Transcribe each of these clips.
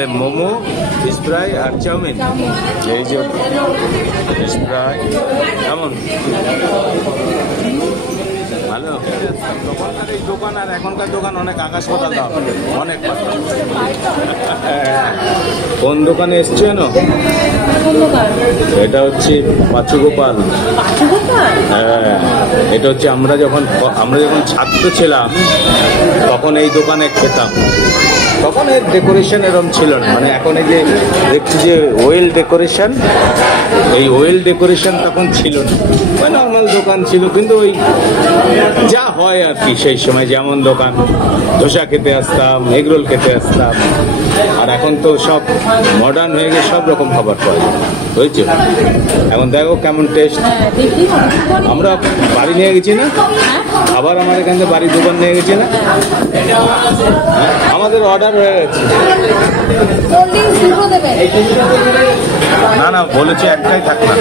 তাহলে momo, fish fry আর chowmein. এই যে ফিশ ফ্রাই কেমন ভালো। তখনকার এই দোকান আর এখনকার দোকান অনেক আকাশ পাতাল দাম, অনেক কোন দোকানে এসছে জানো? এটা হচ্ছে পাচুগোপাল। হ্যাঁ, এটা হচ্ছে আমরা যখন ছাত্র ছিলাম তখন এই দোকানে খেতাম। তখন এর ডেকোরেশন এরকম ছিল না, মানে এখন এই যে দেখছি যে ওয়েল ডেকোরেশন, এই ওয়েল ডেকোরেশন তখন ছিল না, ওই নর্মাল দোকান ছিল। কিন্তু ওই যা হয় আর কি, সেই সময় যেমন দোকান, ধোসা খেতে আসতাম, এগরোল খেতে আসতাম। আর এখন তো সব মডার্ন হয়ে গেছে, সব রকম খাবার পাওয়া যায়, বুঝছো? এখন দেখো কেমন টেস্ট। আমরা বাড়ি নিয়ে গেছি না আবার, আমার এখান থেকে বাড়ির দোকান নিয়ে গেছি না, আমাদের অর্ডার হয়ে গেছে। না না, বলেছে একটাই থাক না।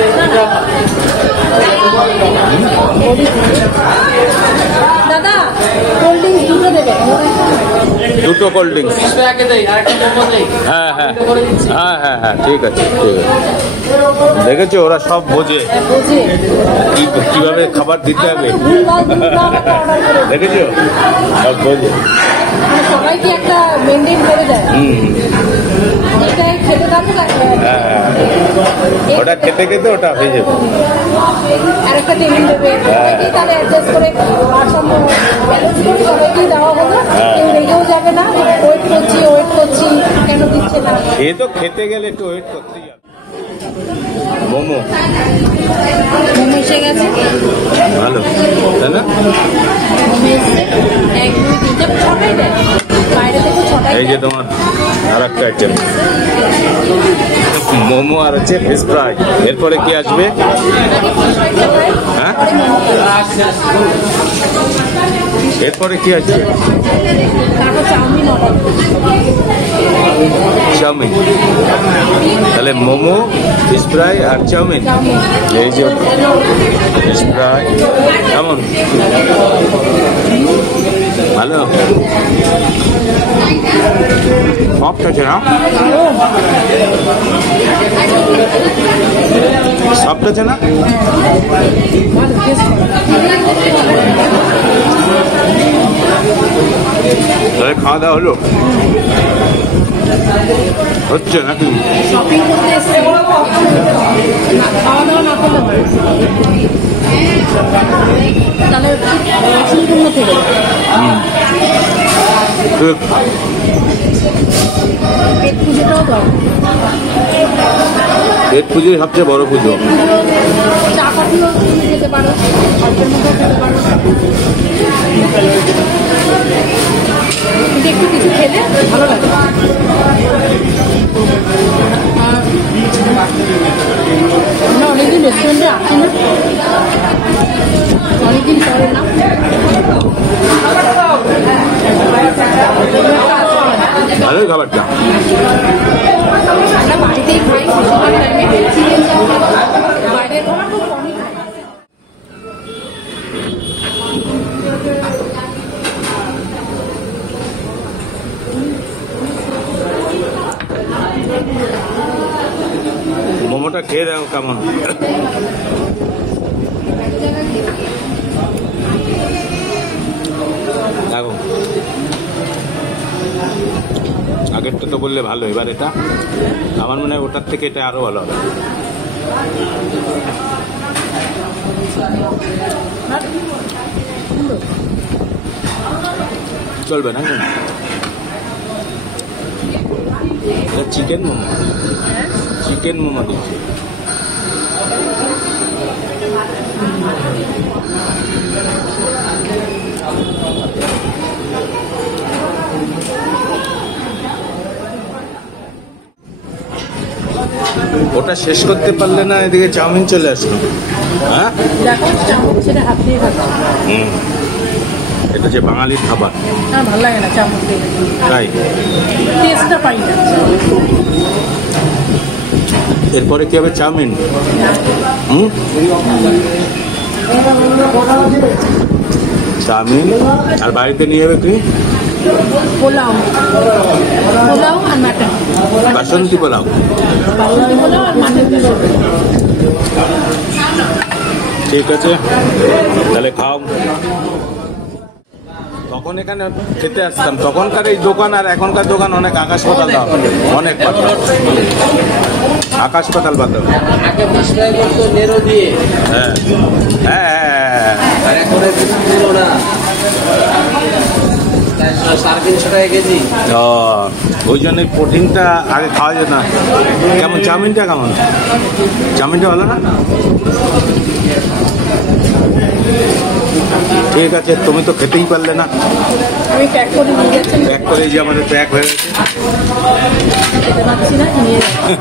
দাদা কোল্ড ড্রিঙ্কস দুটো দেবে, দুটো কোল্ড ড্রিঙ্কস। হ্যাঁ হ্যাঁ হ্যাঁ হ্যাঁ হ্যাঁ, ঠিক আছে ঠিক আছে। দেখেছো ওরা সব বোঝে কিভাবে খাবার দিতে হবে, দেখেছো সব বোঝে, সবাইকে একটা মেনটেন করে দেয়। খেতে থাকুক, ওটা খেতে খেতে ওটা হয়ে যাবে। আরেকটা টেবিল দেবে, তাহলে অ্যাডজাস্ট করে সবাইকেই দেওয়া হলো, কেউ রেগেও যাবে না, ওয়েট করছি কেন দিচ্ছে না। এ তো খেতে গেলে একটু ওয়েট করতেই হবে। মোমো এসে গেছে, ভালো তাই না? এক দুই তিনটে ছটাই দেয়, বাইরে থেকে ছটাই। এই যে তোমার আর একটা আইটেম মোমো আর হচ্ছে ফিশ ফ্রাই। এরপরে কি আসবে? হ্যাঁ, এরপরে কি আসবে? চাউমিন। তাহলে মোমো, ফিশ ফ্রাই আর চাউমিন। এই যে ফিশ ফ্রাই কেমন ভালো, সফট আছে না? সফট আছে না? তাহলে খাওয়া দাওয়া হলো, হচ্ছে নাকি? শপিং করতে এসেছি, খাওয়া দাওয়া না করলে তাহলে সম্পূর্ণ থেকে পেট পুজোটাও দাও। পেট পুজোই সবচেয়ে বড় পুজো। চা কফিও তুমি খেতে পারো, অল্পের মধ্যে খেতে পারো, কিন্তু একটু কিছু খেলে ভালো লাগে। আমরা অনেকদিন রেস্টুরেন্টে আসি না, অনেকদিন পরে না, ভালোই খাবারটা। আমরা বাড়িতেই খাই, বাইরের খাবার খুব কমই খাই। মোমোটা খেয়ে দেখো কেমন। দেখো আগেরটা তো বললে ভালো, এবার এটা আমার মনে হয় ওটার থেকে এটা আরো ভালো হবে। চলবে না? এটা চিকেন মোমো, চিকেন মোমো দিচ্ছি। ওটা শেষ করতে পারলে না, এদিকে চাউমিন চলে আসলো। হ্যাঁ, এটা যে বাঙালির খাবার, ভালো লাগে না চামচ দিয়ে, তাই টেস্টটা পাই না। এরপরে কি হবে? চাউমিন। চাউমিন আর বাড়িতে নিয়ে যাবে কি? পোলাও, পোলাও আর মাটন। বাসন্তী পোলাও। বাসন্তী পোলাও আর মাছের কষা। ঠিক আছে, তাহলে খাও। তখন এখানে খেতে আসতাম, তখনকার এই দোকান আর এখনকার দোকান অনেক আকাশ পাতাল দাম, অনেক পাতাল, আকাশ পাতাল পাতাল। আগে 20 টাকা করতো নেরো দিয়ে, হ্যাঁ হ্যাঁ হ্যাঁ, আর এখন ছিল না, 350 টাকা কেজি। ও, ওই জন্য প্রোটিনটা আগে খাওয়া যেত না। কেমন চাউমিনটা, কেমন চাউমিনটা ভালো না? ঠিক আছে, তুমি তো খেতেই পারলে না। আমি প্যাক করে নিয়ে যাচ্ছি, প্যাক করে যে আমাদের প্যাক হয়ে গেছে। খেতে পাচ্ছি না, নিয়ে যাচ্ছি।